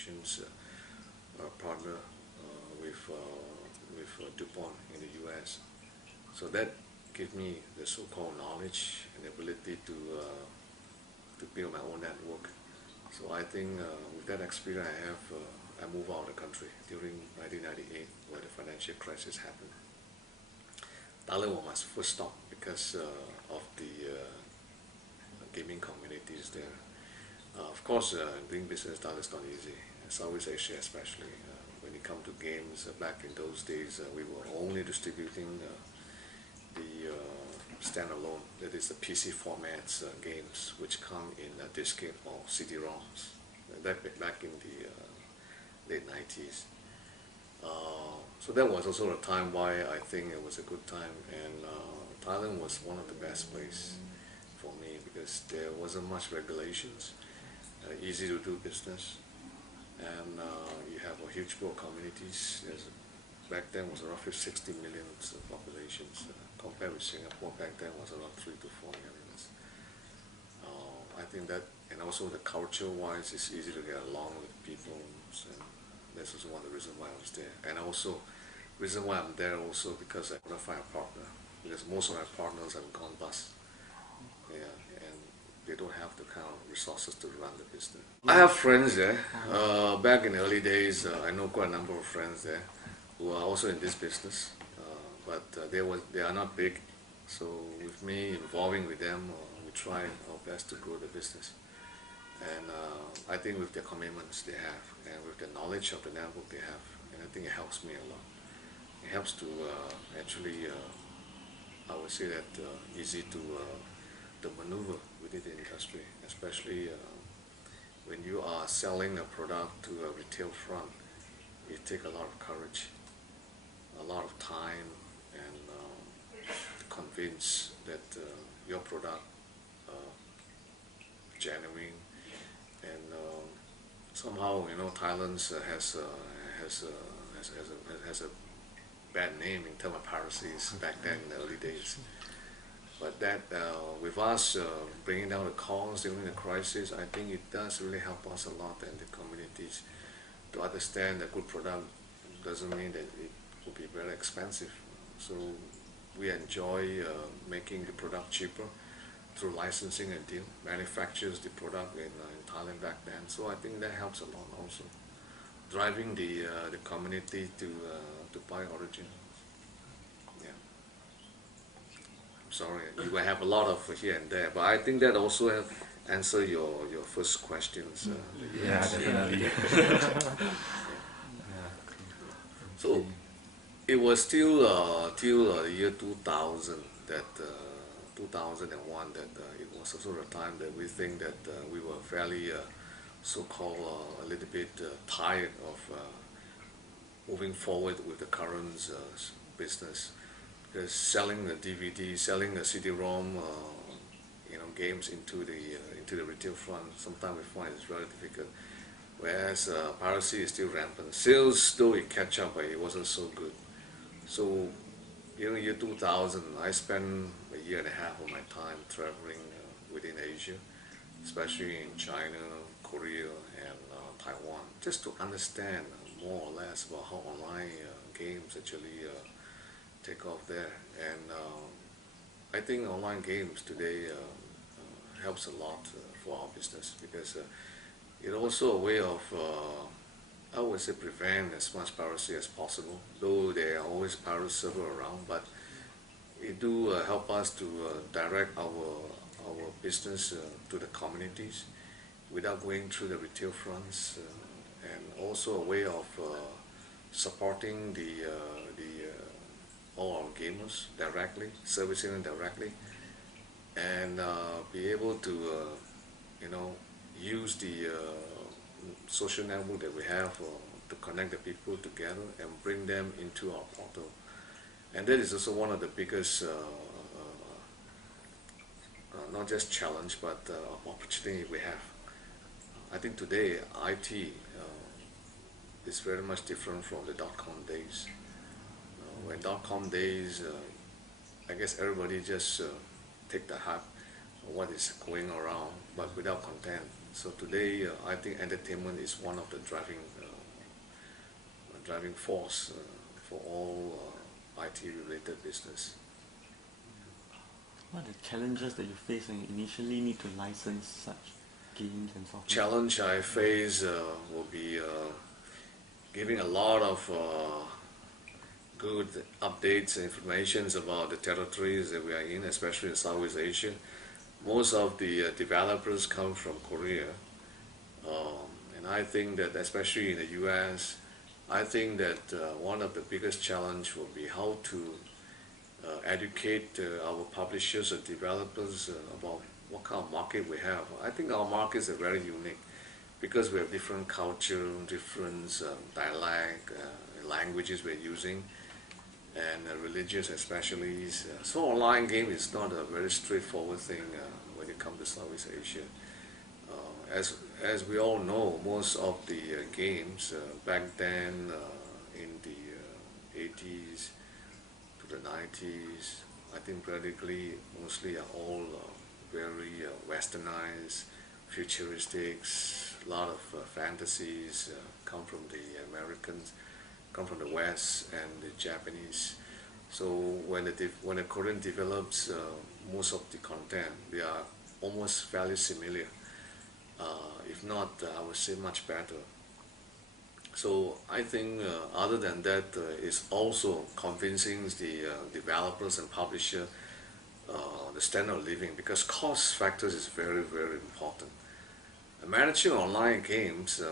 solutions partner with DuPont in the US. So that gave me the so-called knowledge and ability to build my own network. So I think with that experience I have, I moved out of the country during 1998 where the financial crisis happened. Thailand was my first stop because of the gaming communities there. Of course, doing business in Thailand is not easy. Southeast Asia especially. When it comes to games, back in those days we were only distributing the standalone, that is the PC formats games which come in diskette or CD-ROMs. Back in the late 90s. So that was also a time why I think it was a good time, and Thailand was one of the best places for me because there wasn't much regulations, easy to do business, and you have a huge pool of communities. Back then was roughly 60 million populations, compared with Singapore back then was around 3 to 4 million. I think that, and also the culture-wise, it's easy to get along with people, and that's also one of the reasons why I was there. And also, reason why I'm there also because I want to find a partner, because most of my partners have gone bust. Yeah, and they don't have the kind of resources to run the business. I have friends there. Back in the early days, I know quite a number of friends there who are also in this business, but they are not big. So with me involving with them, we try our best to grow the business. And I think with the commitments they have and with the knowledge of the network they have, and I think it helps me a lot. It helps to actually, I would say that easy to maneuver within the industry, especially when you are selling a product to a retail front. It takes a lot of courage, a lot of time, and to convince that your product genuine. And somehow, you know, Thailand has a bad name in terms of piracies back then in the early days. But that with us bringing down the costs during the crisis, I think it does really help us a lot in the communities to understand that good product doesn't mean that it will be very expensive. So we enjoy making the product cheaper through licensing a deal, manufactures the product in Thailand back then. So I think that helps a lot also, driving the community to buy origin. Yeah. I'm sorry, you will have a lot of here and there, but I think that also answer your first questions. Yeah, definitely. So it was still till the year 2000 that 2001 that it was also a time that we think that we were fairly so-called a little bit tired of moving forward with the current business, because selling the DVD, selling the CD-ROM, you know, games into the retail front, sometimes we find it's very difficult. Whereas piracy is still rampant. Sales, though it catch up, but it wasn't so good. So during the year 2000, I spent a year and a half of my time traveling within Asia, especially in China, Korea, and Taiwan, just to understand more or less about how online games actually take off there. And I think online games today helps a lot for our business, because it's also a way of, I would say, prevent as much piracy as possible, though there are always pirate servers around, but it do help us to direct our business to the communities without going through the retail fronts, and also a way of supporting all our gamers directly, servicing them directly, and be able to you know, use the social network that we have to connect the people together and bring them into our portal. And that is also one of the biggest, not just challenge, but opportunity we have. I think today IT is very much different from the .com days. When .com days, I guess everybody just take the hype what is going around, but without content. So today, I think entertainment is one of the driving force for all IT related business. What are the challenges that you face when you initially need to license such games and software? Challenge I face will be giving a lot of good updates and information about the territories that we are in, especially in Southeast Asia. Most of the developers come from Korea, and I think that especially in the US, I think that one of the biggest challenge will be how to educate our publishers and developers about what kind of market we have. I think our markets are very unique because we have different culture, different dialect, languages we're using, and religious especially. So online game is not a very straightforward thing when it comes to Southeast Asia. As we all know, most of the games back then in the 80s to the 90s, I think practically mostly are all very westernized, futuristics, a lot of fantasies come from the Americans, come from the West and the Japanese. So when the Korean develops most of the content, they are almost fairly similar. If not, I would say much better. So I think other than that, it's also convincing the developers and publisher the standard of living, because cost factors is very, very important. Managing online games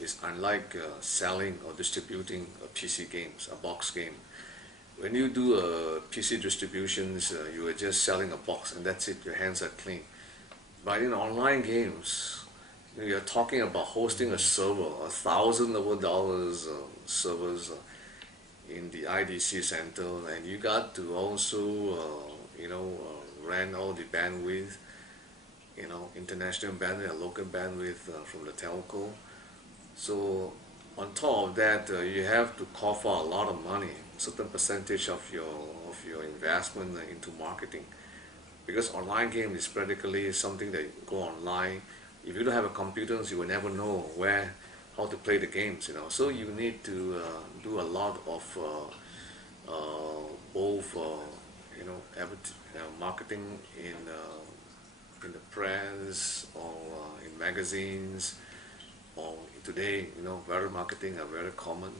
is unlike selling or distributing PC games, a box game. When you do PC distributions, you are just selling a box and that's it, your hands are clean. But in online games, you're talking about hosting a server, $1,000 servers in the IDC center, and you got to also, rent all the bandwidth, international bandwidth and local bandwidth from the telco. So on top of that, you have to call for a lot of money, certain percentage of your investment into marketing, because online game is practically something that go online. If you don't have a computer, you will never know how to play the games. So you need to do a lot of both, marketing in the press or in magazines, or today, viral marketing are very common.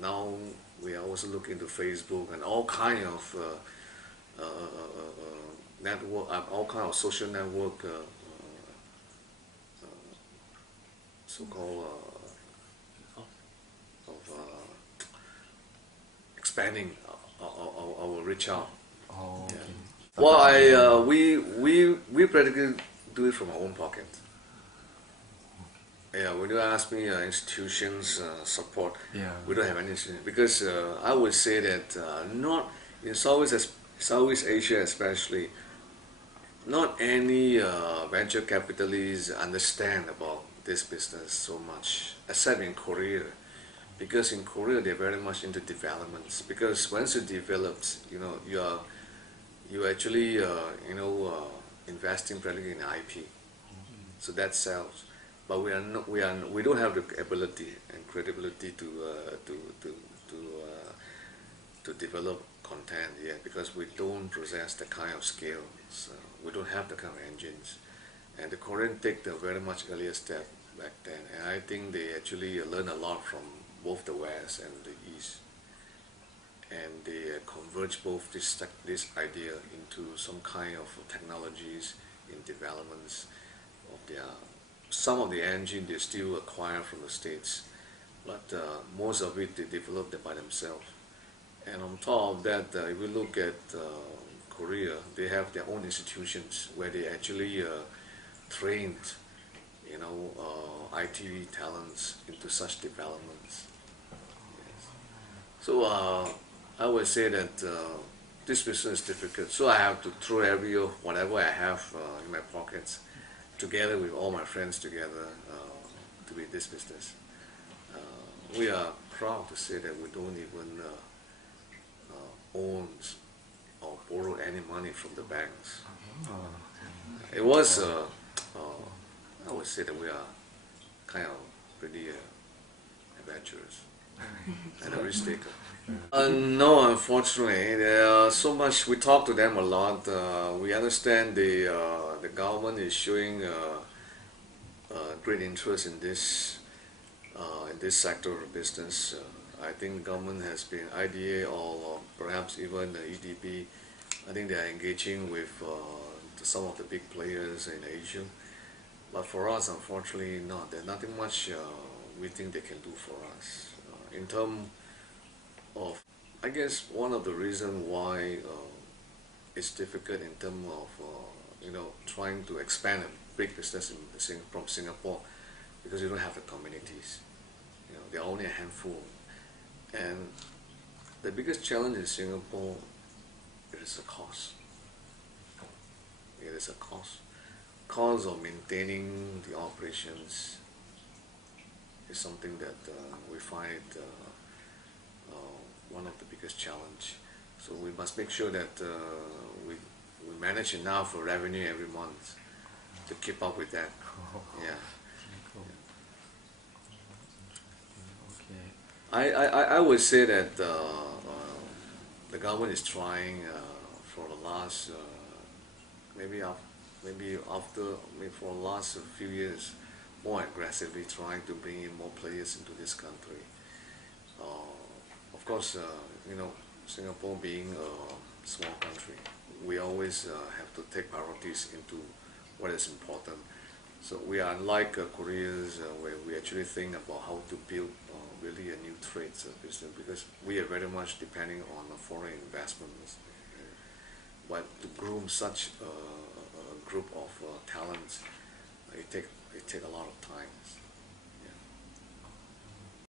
Now we are also looking into Facebook and all kind of network, all kind of social network, so-called expanding our reach out. Oh, okay. Yeah. Well, we practically do it from our own pocket. Yeah, when you ask me institutions support, we don't have any institution, because I would say that not in Southeast Asia especially, not any venture capitalists understand about this business so much, except in Korea, because in Korea they're very much into developments. Because once you develop, you actually investing practically in IP, so that sells. But we don't have the ability and credibility to develop content yet, because we don't possess the kind of scale. So we don't have the kind of engines. And the Korean take the very much earlier step back then, and I think they actually learn a lot from both the West and the East, and they converge both this idea into some kind of technologies in developments of their. Some of the engine they still acquire from the States, but most of it they developed it by themselves. And on top of that, if we look at Korea, they have their own institutions where they actually trained, IT talents into such developments. Yes. So I would say that this business is difficult. So I have to throw whatever I have in my pockets, together with all my friends together, to be this business. We are proud to say that we don't even own or borrow any money from the banks. It was, I would say that we are kind of pretty adventurous and a risk taker. No, unfortunately, there are so much. We talk to them a lot. We understand the government is showing great interest in this sector of business. I think government has been IDA or perhaps even the EDB. I think they are engaging with some of the big players in Asia. But for us, unfortunately, no. There's nothing much we think they can do for us. In terms of, I guess one of the reasons why it's difficult in terms of trying to expand a big business from Singapore, because you don't have the communities. There are only a handful, and the biggest challenge in Singapore is the cost. It is a cost of maintaining the operations is something that we find one of the biggest challenge. So we must make sure that we manage enough revenue every month to keep up with that. Yeah. I would say that the government is trying for the last for the last few years more aggressively trying to bring in more players into this country. Of course, Singapore being a small country, we always have to take priorities into what is important. So we are unlike Koreans where we actually think about how to build really a new trade business, because we are very much depending on foreign investments. But to groom such a group of talents, it take a lot of time.